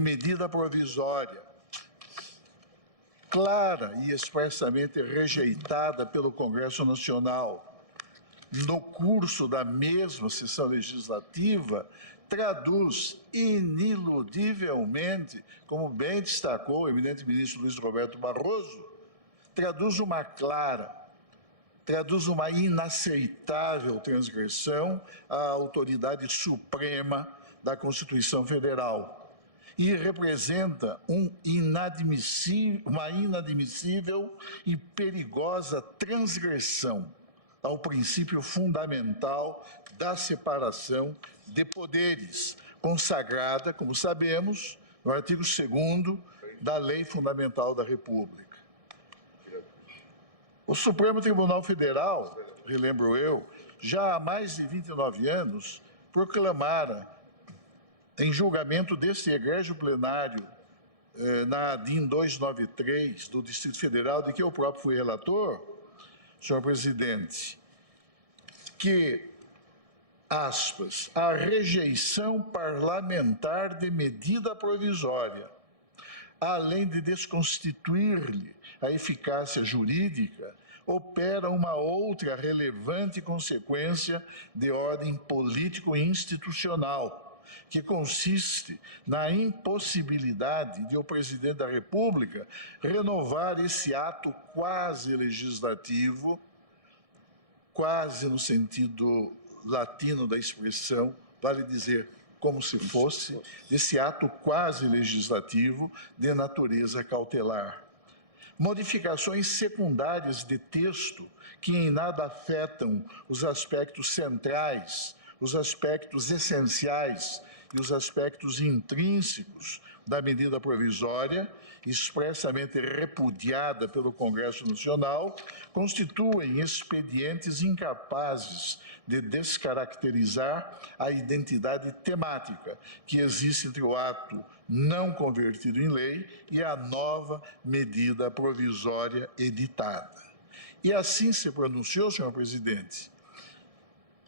medida provisória, clara e expressamente rejeitada pelo Congresso Nacional no curso da mesma sessão legislativa, traduz ineludivelmente, como bem destacou o eminente ministro Luiz Roberto Barroso, traduz uma inaceitável transgressão à autoridade suprema da Constituição Federal e representa uma inadmissível e perigosa transgressão ao princípio fundamental da separação de poderes, consagrada, como sabemos, no artigo 2º da Lei Fundamental da República. O Supremo Tribunal Federal, relembro eu, já há mais de 29 anos, proclamara, em julgamento deste egrégio plenário, na ADIM 293 do Distrito Federal, de que eu próprio fui relator, senhor presidente, que, aspas, a rejeição parlamentar de medida provisória, além de desconstituir-lhe a eficácia jurídica, opera uma outra relevante consequência de ordem político e institucional, que consiste na impossibilidade de o presidente da República renovar esse ato quase legislativo, quase no sentido latino da expressão, vale dizer, como se fosse, esse ato quase legislativo de natureza cautelar. Modificações secundárias de texto que em nada afetam os aspectos centrais, os aspectos essenciais e os aspectos intrínsecos da medida provisória, expressamente repudiada pelo Congresso Nacional, constituem expedientes incapazes de descaracterizar a identidade temática que existe entre o ato não convertido em lei e a nova medida provisória editada. E assim se pronunciou, senhor presidente,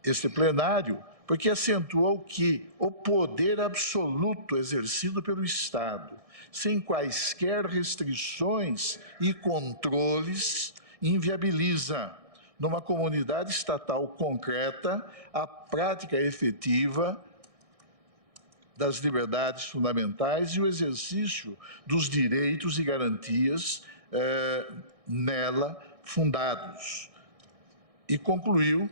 este plenário, porque acentuou que o poder absoluto exercido pelo Estado, sem quaisquer restrições e controles, inviabiliza, numa comunidade estatal concreta, a prática efetiva das liberdades fundamentais e o exercício dos direitos e garantias nela fundados. E concluiu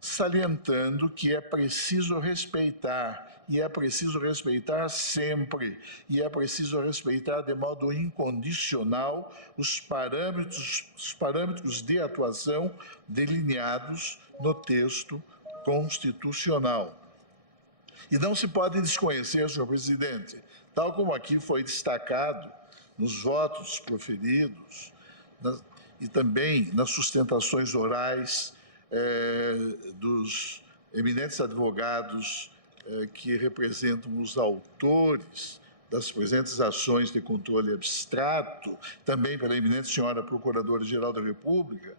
salientando que é preciso respeitar, e é preciso respeitar sempre, e é preciso respeitar de modo incondicional os parâmetros de atuação delineados no texto constitucional. E não se pode desconhecer, senhor presidente, tal como aqui foi destacado nos votos proferidos e também nas sustentações orais dos eminentes advogados que representam os autores das presentes ações de controle abstrato, também pela eminente senhora Procuradora-Geral da República,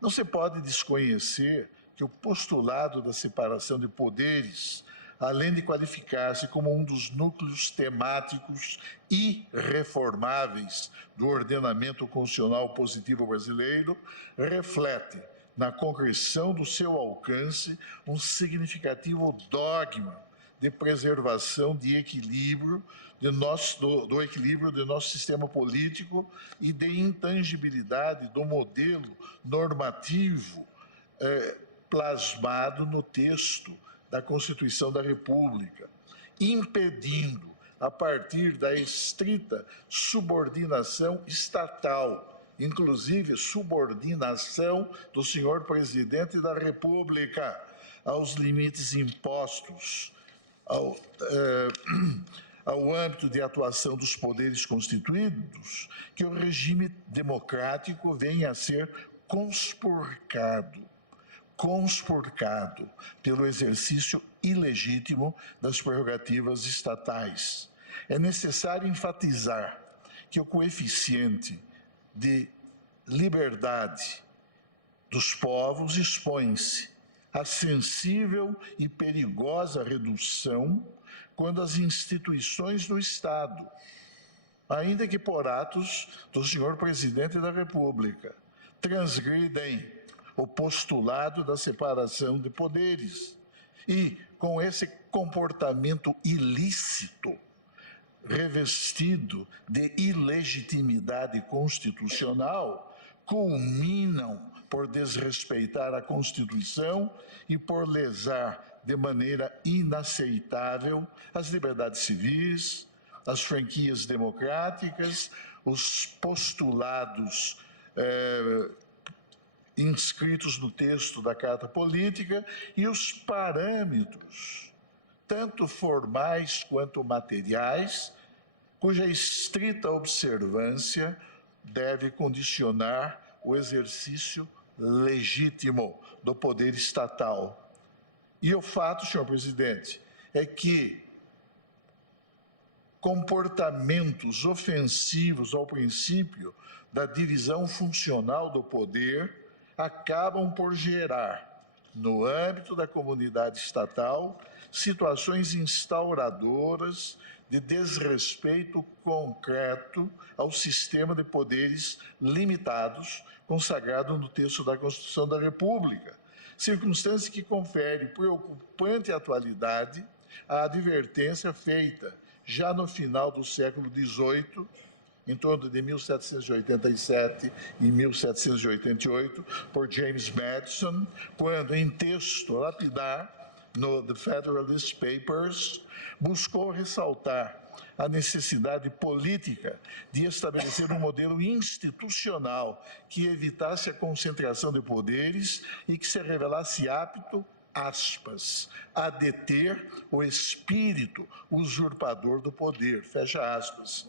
não se pode desconhecer que o postulado da separação de poderes, além de qualificar-se como um dos núcleos temáticos irreformáveis do ordenamento constitucional positivo brasileiro, reflete, na concreção do seu alcance, um significativo dogma de preservação de equilíbrio do equilíbrio do nosso sistema político e de intangibilidade do modelo normativo plasmado no texto da Constituição da República, impedindo, a partir da estrita subordinação estatal, inclusive subordinação do senhor presidente da República aos limites impostos ao âmbito de atuação dos poderes constituídos, que o regime democrático venha a ser conspurcado pelo exercício ilegítimo das prerrogativas estatais. É necessário enfatizar que o coeficiente de liberdade dos povos expõe-se a sensível e perigosa redução quando as instituições do Estado, ainda que por atos do senhor presidente da República, transgridem o postulado da separação de poderes e, com esse comportamento ilícito, revestido de ilegitimidade constitucional, culminam por desrespeitar a Constituição e por lesar de maneira inaceitável as liberdades civis, as franquias democráticas, os postulados inscritos no texto da Carta Política e os parâmetros, tanto formais quanto materiais, cuja estrita observância deve condicionar o exercício legítimo do poder estatal. E o fato, senhor presidente, é que comportamentos ofensivos ao princípio da divisão funcional do poder acabam por gerar, no âmbito da comunidade estatal, situações instauradoras de desrespeito concreto ao sistema de poderes limitados consagrado no texto da Constituição da República, circunstância que confere preocupante atualidade à advertência feita já no final do século XVIII, em torno de 1787 e 1788, por James Madison, quando, em texto lapidar no The Federalist Papers, buscou ressaltar a necessidade política de estabelecer um modelo institucional que evitasse a concentração de poderes e que se revelasse apto, aspas, a deter o espírito usurpador do poder, fecha aspas.